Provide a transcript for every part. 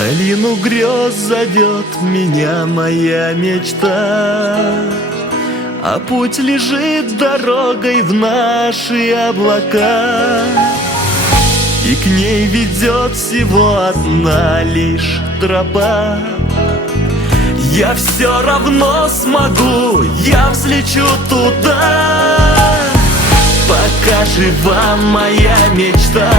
долину грез зовет меня моя мечта, а путь лежит дорогой в наши облака, и к ней ведет всего одна лишь тропа. Я все равно смогу, я взлечу туда, пока жива моя мечта.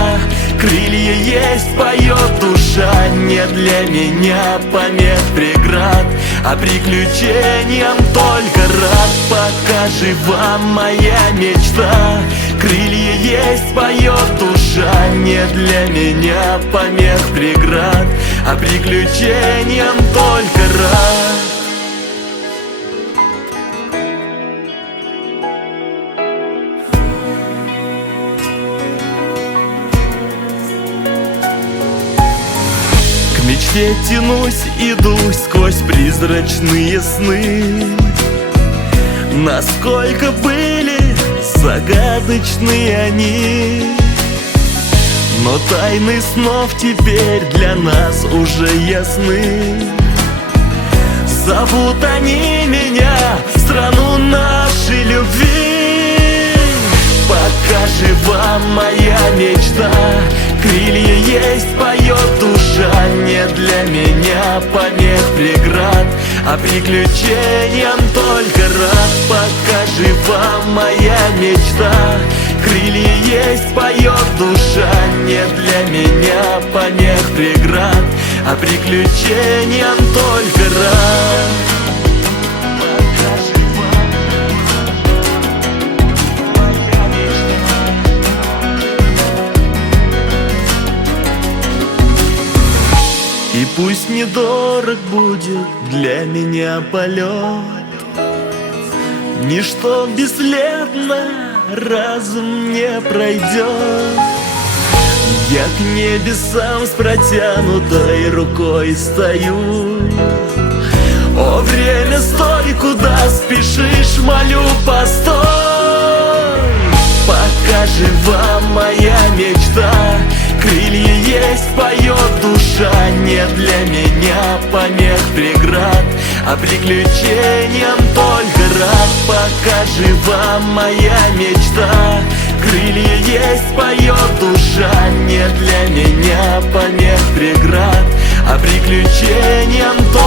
Крылья есть, поет душа, не для меня помех преград, а приключениям только рад. Пока жива моя мечта, крылья есть, поет душа, не для меня помех преград, а приключениям только рад. К мечте тянусь, иду сквозь призрачные сны. Насколько были загадочны они, но тайны снов теперь для нас уже ясны. Зовут они меня в страну нашей любви. Пока жива моя мечта, крылья есть, поет душа, не для меня помех преград, а приключениям только рад. Пока жива моя мечта, крылья есть, поет душа, не для меня помех преград, а приключениям только рад. И пусть недорог будет для меня полет, ничто бесследно разум не пройдет. Я к небесам с протянутой рукой стою. О, время, стой, куда спешишь, молю, постой. Пока жива моя мечта, крылья есть, поет душа, не для меня помех преград, а приключениям только рад. Пока жива моя мечта, крылья есть, поет душа, не для меня помех преград, а приключениям только рад.